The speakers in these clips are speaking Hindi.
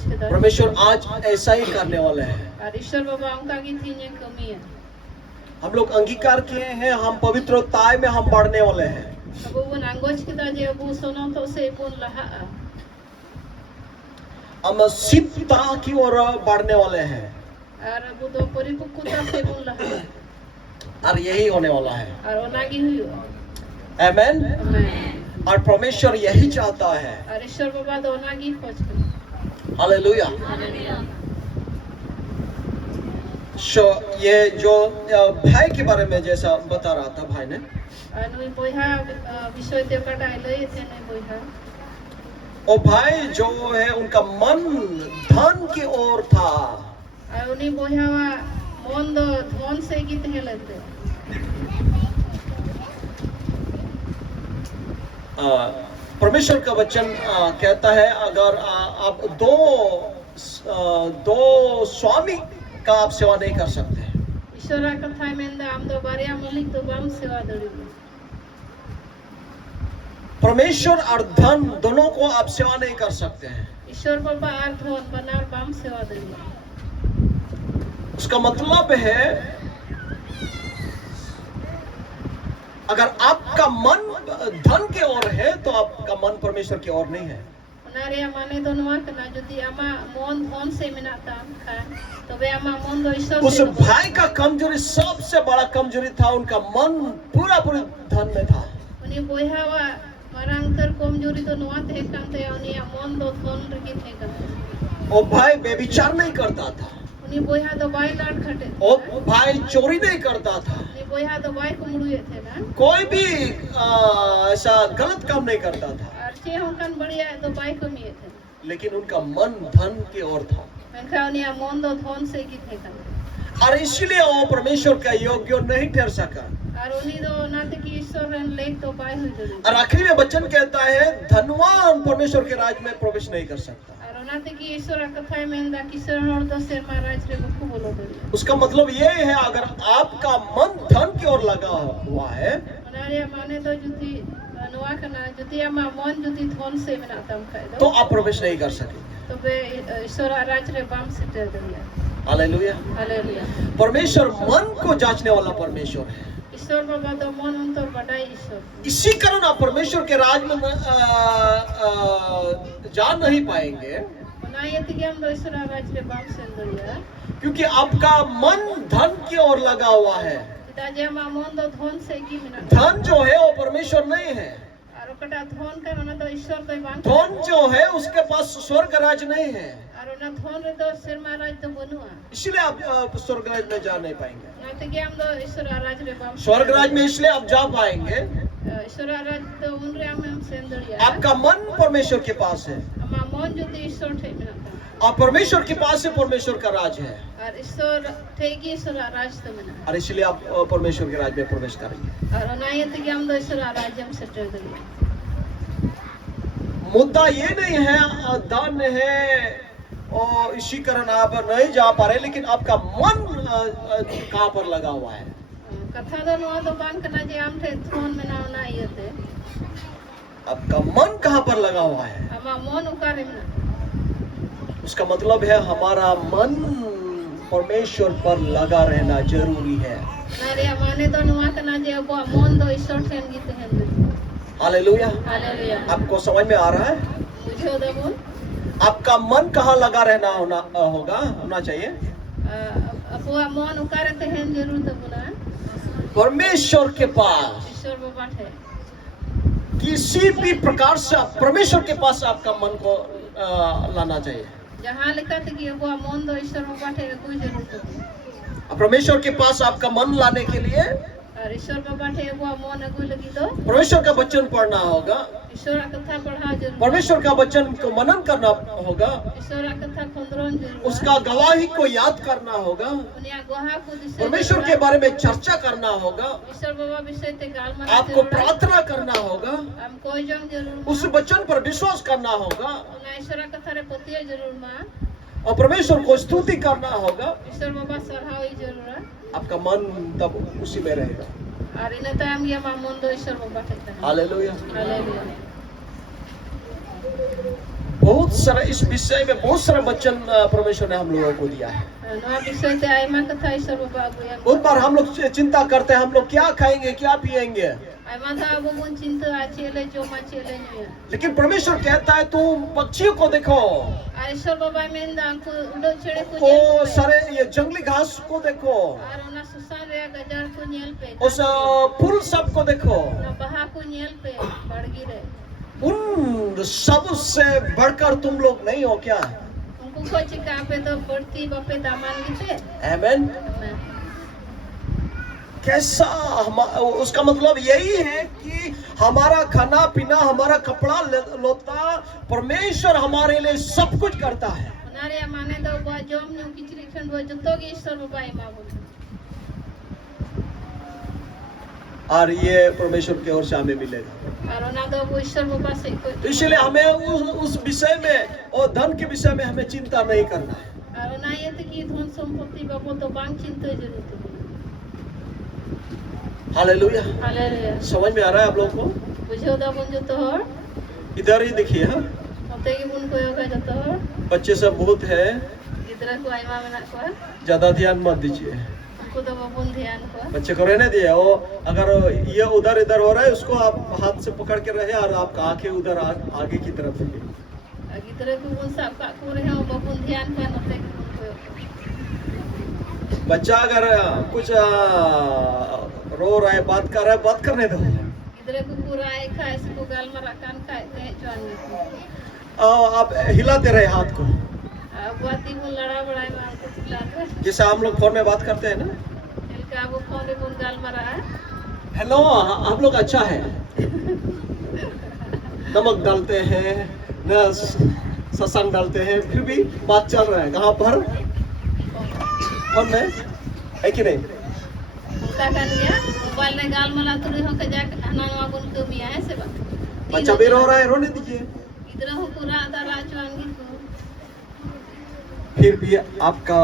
परमेश्वर आज ऐसा ही करने वाले हैं। ईश्वर बाबा उनका की थी ये कमी है। हम लोग अंगीकार किए हैं, हम पवित्रताएं में हम बढ़ने वाले हैं। अब वो नांगोच किता जे अब सोना तो से बोल रहा हम सिद्धता की ओर बढ़ने वाले हैं और अब तो परिपक्वता से बोल रहा और यही होने वाला है। और ओनागी हुई आमेन। और परमेश्वर यही चाहता है। और ईश्वर बाबा तो ओनागी खोज कर हालेलुया। ये जो भाई के बारे में जैसा बता रहा था भाई ने, अनुई बोइहा विषय ते कटाई ले थे नहीं बोइहा ओ भाई जो है उनका मन धन की ओर था। और उन्हीं बोइहा मन दो धन से गीत है लेते। परमेश्वर का वचन कहता है अगर आप दो स्वामी का आप सेवा नहीं कर सकते। ईश्वर कथा में आम दो बारिया मलिक तो बाम सेवा दड़ी। परमेश्वर और धन दोनों को आप सेवा नहीं कर सकते हैं। ईश्वर बाबा और धन बना बाम सेवा दड़ी। उसका मतलब है अगर आपका मन धन की ओर है तो आपका मन परमेश्वर की ओर नहीं है। उनारे माने दोनों कना जुदी आमा मन धन से मिनाता खान तो वे आमा मन दो ईश्वर उस भाई का कमजोरी सबसे बड़ा कमजोरी था, उनका मन पूरा धन में था। उन्हें बोइहावा मरांतर कमजोरी तो नुआ थे कांते उन्हें मन दो धन रखी थे कांते। ओ भाई बेविचार नहीं करता था। उन्हें बोइहा तो बाई लाट खटे। ओ भाई चोरी नहीं करता था। उन्हें बोइहा तो बाई कुमड़ुए थे ना। कोई भी ऐसा गलत काम नहीं करता था। अर्चे होंकन बढ़िया तो बाई कमिए थे। लेकिन उनका मन धन की ओर था। मैंने उन्हें मन दो धन से की थे कांते। और इसलिए वो परमेश्वर का योग्य नहीं ठहर सका। और उन्हीं दो नाते की ईश्वर लेख तो बाई हुई जरूर। और आखिरी में वचन कहता है धनवान परमेश्वर के राज में प्रवेश नहीं कर सकता। और नाते की ईश्वर कथा में इंदा किशोर और दो शेर महाराज रे बखू बोलो दे। उसका मतलब ये है अगर आपका मन धन की ओर लगा हुआ है, उनारे माने तो जुती नुआ कना जुती आमा मन जुती धन से मिनातम खाए तो आप प्रवेश नहीं कर सकेंगे। तो वे ईश्वर राज रे बाम से टेर दिया। हालेलुया। हालेलुया। परमेश्वर मन को जांचने वाला परमेश्वर है। ईश्वर बाबा तो मन अंतर बढ़ाई ईश्वर। इसी कारण आप परमेश्वर के राज में जा नहीं पाएंगे। ना ये कि हम ईश्वर राज रे बाम से दिया क्योंकि आपका मन धन की ओर लगा हुआ है। पिताजी हम मन दो धन से की मिना। धन जो है वो परमेश्वर नहीं है। और कटा धन का ना तो ईश्वर तो बांध। धन जो है उसके पास स्वर्ग राज नहीं है। और ना धन रे तो शेर महाराज तो बनुआ। इसलिए आप स्वर्ग राज में जा नहीं पाएंगे। ना तो कि हम तो ईश्वर राज रे बाम। स्वर्ग राज में इसलिए आप जा पाएंगे ईश्वर राज तो उन रे हम से दिया। आपका मन परमेश्वर के पास है। हम मन जो ईश्वर थे मिना। आप परमेश्वर के पास से परमेश्वर का राज है। और ईश्वर थे कि ईश्वर राज तो मिना। और इसलिए आप परमेश्वर के राज में प्रवेश करेंगे। और ना ये कि हम तो ईश्वर राज हम से टेर दिया। मुद्दा ये नहीं है धन है और इसी कारण आप नहीं जा पा रहे, लेकिन आपका मन कहाँ पर लगा हुआ है। कथा तो नुआ तो बांध करना जे हम थे थोन में ना ये थे। आपका मन कहाँ पर लगा हुआ है। हम मन उकारे में। उसका मतलब है हमारा मन परमेश्वर पर लगा रहना जरूरी है। नारे माने तो नुआ करना जे अब मन दो ईश्वर थे गीत हैं। हालेलुया। हालेलुया। आपको समझ में आ रहा है। बुझो दबो। आपका मन कहाँ लगा रहना होना चाहिए। अब वो मन उकारे थे हैं जरूर तो बोला परमेश्वर के पास। ईश्वर बाबा थे। किसी भी प्रकार से परमेश्वर के पास आपका मन को लाना चाहिए। जहाँ लिखा था कि वो मन दो ईश्वर बाबा थे कोई जरूरत नहीं। परमेश्वर के पास आपका मन लाने के लिए और ईश्वर बाबा थे वो मन कोई लगी तो परमेश्वर का वचन पढ़ना होगा। ईश्वर कथा पढ़ा जरूर। परमेश्वर का वचन को मनन करना होगा। ईश्वर कथा खुंदरों जरूर। उसका गवाही को याद करना होगा। उन्हें गवाह को परमेश्वर के बारे में चर्चा करना होगा। ईश्वर बाबा विषय ते गाल में आपको प्रार्थना करना होगा। हम कोई जंग जरूर। उस वचन पर विश्वास करना होगा। उन्हें ईश्वर कथा रे पतिया जरूर मां। और परमेश्वर को स्तुति करना होगा। ईश्वर बाबा सराहाई जरूर है। आपका मन तब उसी में रहेगा। और इन्हें तो हम ये मन दो ईश्वर बाबा थे। हालेलुया। हालेलुया। बहुत बहुत सारा इस विषय में बहुत सारा वचन परमेश्वर ने हम लोगों को दिया है। नवा विषय ते आयमा कथा ईश्वर बाबा गुया बहुत बार हम लोग चिंता करते हैं हम लोग क्या खाएंगे क्या पिएंगे, आयमा था अब गुण चिंता आचेले जो माचेले न्यूया लेकिन परमेश्वर कहता है तुम पक्षियों को देखो, ईश्वर बाबा में दांको उड़ो छेड़े को ओ सारे ये जंगली घास को देखो, और ओना सुसान रे गजार को न्यल पे उस फूल सब को देखो, ना बहा को न्यल पे बड़गी रे उन सब से बढ़कर तुम लोग नहीं हो क्या? उनको को चिका पे तो बढ़ती बापे दामान गिते आमेन। कैसा उसका मतलब यही है कि हमारा खाना पीना हमारा कपड़ा लता परमेश्वर हमारे लिए सब कुछ करता है। नारे माने तो बा जोम नु किचरी खंड वो जतो के ईश्वर बाबा माबो और ये परमेश्वर की ओर से हमें मिलेगा। और ना तो वो ईश्वर बाबा से कोई इसलिए हमें उस विषय में और धन के विषय में हमें चिंता नहीं करना है। और ना ये कि धन संपत्ति बाबो तो बांग चिंता जरूरत है। हालेलुया। हालेलुया। समझ में आ रहा है आप लोगों को? बुझो दा बुन जो तो हर इधर ही देखिए, हाँ होते कि बुन को योगा जो तो हर बच्चे सब बहुत है, इधर को आईमा में ना को ज्यादा ध्यान मत दीजिए, उनको तो बुन ध्यान को बच्चे को रहने दिए। वो अगर ये उधर इधर हो रहा है उसको आप हाथ से पकड़ के रहे और आपका आंखें उधर आगे की तरफ है। इधर को बुन सब का को रहे हो बुन ध्यान पर होते कि बुन को बच्चा अगर कुछ रो रहा है बात कर रहा है बात करने दो। इधर को पूरा एक है इसको गाल में रकान खाए ते जान आप हिलाते रहे हाथ को, अब बाती बुन लड़ा बड़ा है मां को चिल्लाते जैसे हम लोग फोन में बात करते हैं ना, इनका वो फोन बुन गाल में रहा है हेलो आप लोग अच्छा है, नमक डालते हैं न सत्संग डालते हैं, फिर भी बात चल रहा है कहाँ पर फोन में, है कि नहीं? उनका कर दिया मोबाइल ने गाल में लातु रही हो के जाके हनानवा बुन को मिया है से बात बच्चा भी रो रहा है, रोने दीजिए। इधर हो पूरा आधा राजवांगी को फिर भी आपका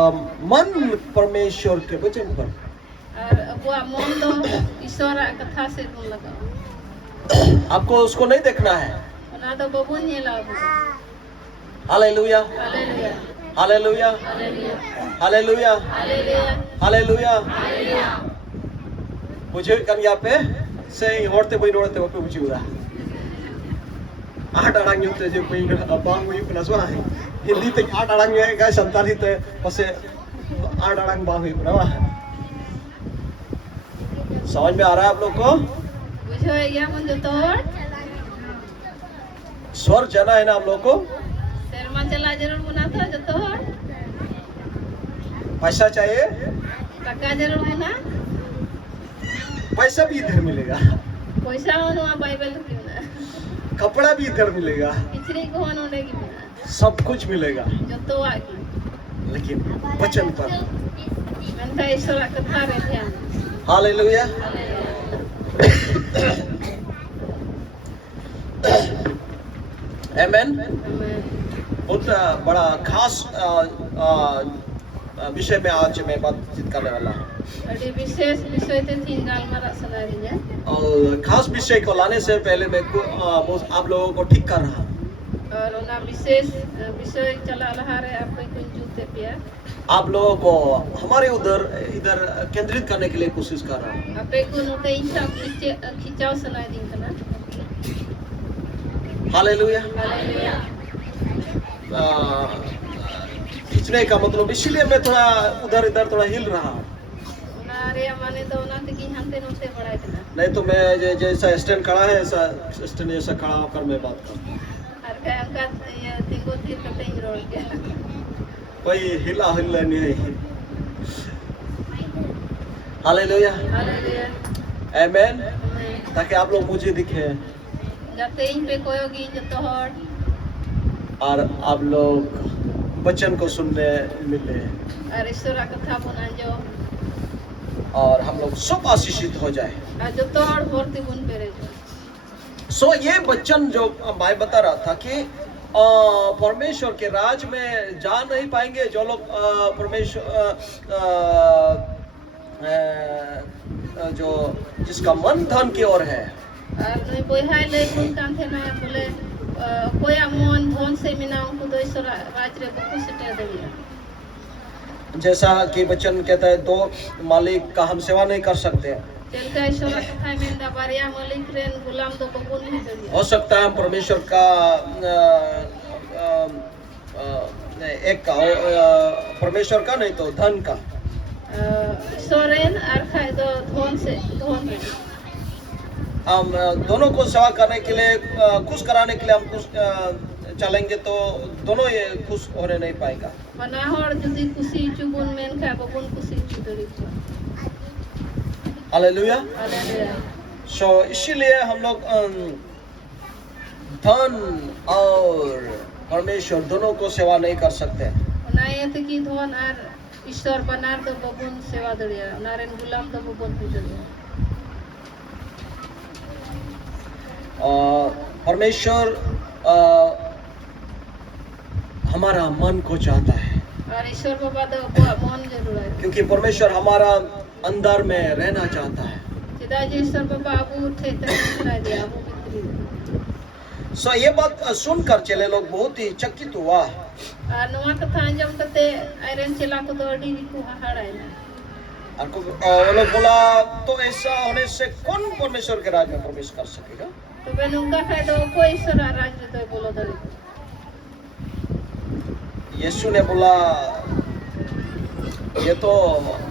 मन परमेश्वर के वचन पर, और अब वो मन दो ईश्वर कथा से बुन लगाओ, आपको उसको नहीं देखना है। ना तो बबू नहीं लाओ। Hallelujah hallelujah hallelujah hallelujah hallelujah hallelujah hallelujah. मुझे kan yape say horte boy norte wape muji ura आठ अड़ांग युक्त जो कोई बांग हुई पुनः सुना है हिंदी तक आठ अड़ांग है क्या संताली तो पसे आठ अड़ांग बांग हुई पुनः समझ में आ रहा है आप लोग को? बुझो या मन जो तो स्वर जाना है ना आप लोग को? शर्मा चला जरूर बना था जो तो पैसा चाहिए, टका जरूर बना पैसा भी इधर मिलेगा, पैसा होना बाइबल क्यों ना कपड़ा भी इधर मिलेगा, पिछड़ी को होने की बना सब कुछ मिलेगा, जो तो आगे लेकिन वचन पर। मन का ईश्वर कथा रे ध्यान। Hallelujah amen. बहुत बड़ा खास विषय में आज मैं बातचीत करने वाला हूँ, अरे विशेष विषय ते तीन गाल मारा सुना दिया और खास विषय को लाने से पहले मैं आप लोगों को ठीक कर रहा हूँ। और ना विशेष विषय चला रहा है आप कोई जूते पे आप लोगों को हमारे इधर केंद्रित करने के लिए कोशिश कर रहा हूँ। आपे को नोटे इंचा खिंचाव सुनाई दी था ना। हालेलुया। हालेलुया। खींचने का मतलब इसलिए मैं थोड़ा उधर इधर थोड़ा हिल रहा हूँ। अरे माने तो ना कि हमते नोटे पड़ा था। नहीं तो मैं जैसा स्टैंड खड़ा है ऐसा स्टैंड जैसा खड़ा होकर मैं बात करता हूँ। और क्या अंका ये तिंगो तीर कटे ही रोड के कोई हिला नहीं है। Hallelujah hallelujah amen. ताकि आप लोग मुझे दिखे जाते इन पे कोयोगी जतो हट और आप लोग वचन को सुनने मिले और ईश्वर कथा बना जो और हम लोग सब आशीषित हो जाए। और जतो हट भर्ती बुन पे रे जो सो ये वचन जो भाई बता रहा था कि परमेश्वर के राज में जा नहीं पाएंगे जो लोग परमेश्वर जो जिसका मन धन की ओर है। और नहीं बोई हाय ले बुन काम थे ना बोले कोई मन धन से मिना उनको तो ईश्वर राज रे बहुत सेटे दड़िया जैसा कि वचन कहता है, दो मालिक का हम सेवा नहीं कर सकते। चलका ईश्वर कथा मेंदा बारिया मालिक रेन गुलाम तो बबुन ही दड़िया हो सकता है हम परमेश्वर का एक का परमेश्वर का नहीं तो धन का ईश्वर रेन अरखाय तो धन से धन है हम दोनों को सेवा करने के लिए खुश कराने के लिए हम खुश चलेंगे तो दोनों ये खुश होने नहीं पाएगा। बनाहर जदी खुशी चुबुन मेन खा बबुन खुशी चुदड़ी को हालेलुया। हालेलुया सो इसीलिए हम लोग धन और परमेश्वर दोनों को सेवा नहीं कर सकते। नायत की धन और ईश्वर बनार तो बबुन सेवा दड़िया नारायण गुलाम तो बबुन ही दड़िया परमेश्वर हमारा मन को चाहता है और ईश्वर बाबा तो मन जरूर है क्योंकि परमेश्वर हमारा अंदर में रहना चाहता है। सीधा जी ईश्वर बाबा अबू उठे तो सुना दिया अबू बिक्री सो ये बात सुनकर चले लोग बहुत ही चकित हुआ। नवा कथा अंजम कते आयरन चला को तो अडी को हाड़ा है वो लोग बोला तो ऐसा होने से कौन परमेश्वर के राज में प्रवेश कर सकेगा। तो बहन उनका फायदा कोई ईश्वर राज में तो बोलो दे यीशु ने बोला ये तो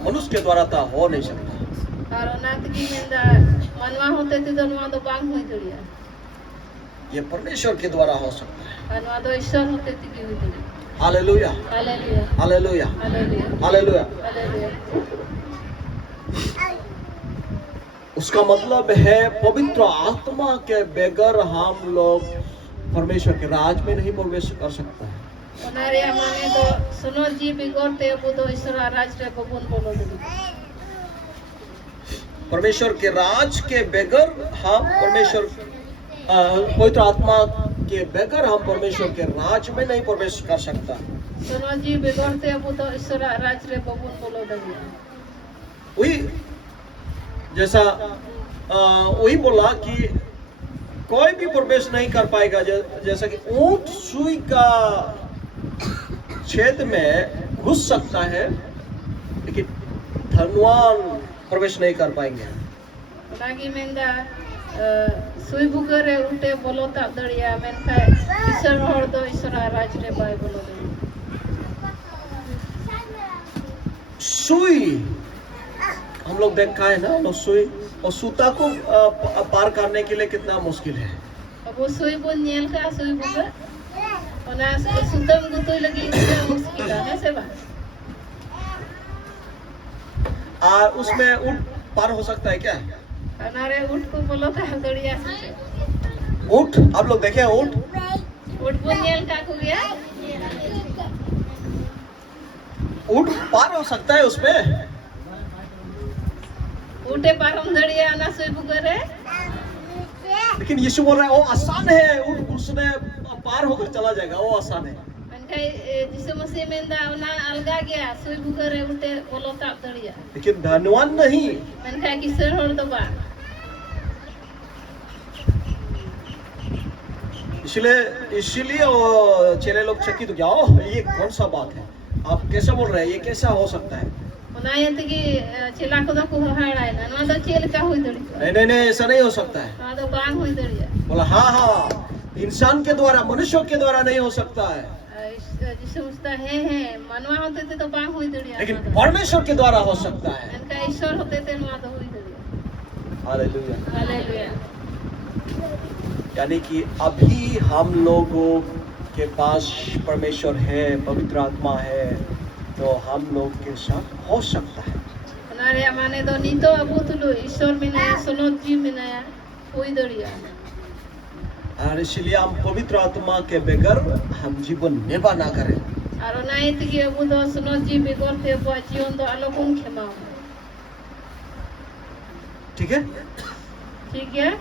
मनुष्य के द्वारा था हो नहीं सकता। और नात की मेंदा मनवा होते थे तो नवा तो बांग हुई दड़िया ये परमेश्वर के द्वारा हो सकता है। नवा तो ईश्वर होते थे की हुई दड़िया hallelujah hallelujah hallelujah hallelujah hallelujah. Hallelujah उसका मतलब है पवित्र आत्मा के बगैर हम लोग परमेश्वर के राज में नहीं प्रवेश कर सकता है। उनारे माने तो सुनो जी बिगोरते बुदो ईश्वर राज रे बबुन बोलो दे परमेश्वर के राज के बगैर हम परमेश्वर पवित्र आत्मा के बगैर हम परमेश्वर के राज में नहीं प्रवेश कर सकता। सुनो जी बिगोरते बुदो ईश्वर राज रे बबुन बोलो दे वही जैसा वही बोला कि कोई भी प्रवेश नहीं कर पाएगा। जैसा कि ऊंट सुई का छेद में घुस सकता है लेकिन धनवान प्रवेश नहीं कर पाएंगे। नागी मेंदा सुई बुगरे उठे बोलो ता दड़िया मेनका ईश्वर हर दो ईश्वर राज रे बाय बोलो दे सुई हम लोग देखा है ना लोग सुई और सूता को पार करने के लिए कितना मुश्किल है। अब वो सुई बुन नेल का सुई बुगर ओना सुतम गुतोय लगी मुश्किल है से बात और उसमें ऊंट पार हो सकता है क्या। अनारे ऊंट को बोलो था दड़िया से ऊंट आप लोग देखे ऊंट ऊंट बुन नेल का को गया ऊंट पार हो सकता है उसमें ऊंटे पार हम दड़िया ना सुई बुगर है लेकिन यीशु बोल रहा है वो आसान है ऊंट उसने पार होकर चला जाएगा वो आसान है। मनका जिसु मसीह मेंदा ओना अलगा गया सुई बुगर है ऊंटे बोलो ता दड़िया लेकिन धनवान नहीं। मनका किसर होड़ दो बा इसलिए वो चेले लोग चकित हो गया ये कौन सा बात है आप कैसा बोल रहे हैं ये कैसा हो सकता है। उनायत की चिला को को हाड़ा है ना तो चेल का हुई दड़ी नहीं ऐसा नहीं हो सकता है। ना तो बांग हुई दड़िया बोला हाँ इंसान के द्वारा मनुष्यों के द्वारा नहीं हो सकता है जिसे उसका है मनवा होते थे तो बांग हुई दड़िया लेकिन परमेश्वर के द्वारा हो सकता है। इनका ईश्वर होते थे ना तो हुई दड़िया हालेलुया हालेलुया यानी कि अभी हम लोगों के पास परमेश्वर है पवित्र आत्मा है तो हम लोग के साथ हो सकता है। हमारे माने तो नहीं तो अबू तुलो ईश्वर मिनाया सुनो जी मिनाया कोई दड़िया और इसलिए हम पवित्र आत्मा के बगैर हम जीवन निर्वाह ना करें। और नाइट की अबू तो सुनो जी बिगोर थे जीवन तो आलोकन क्षमा ठीक है ठीक है।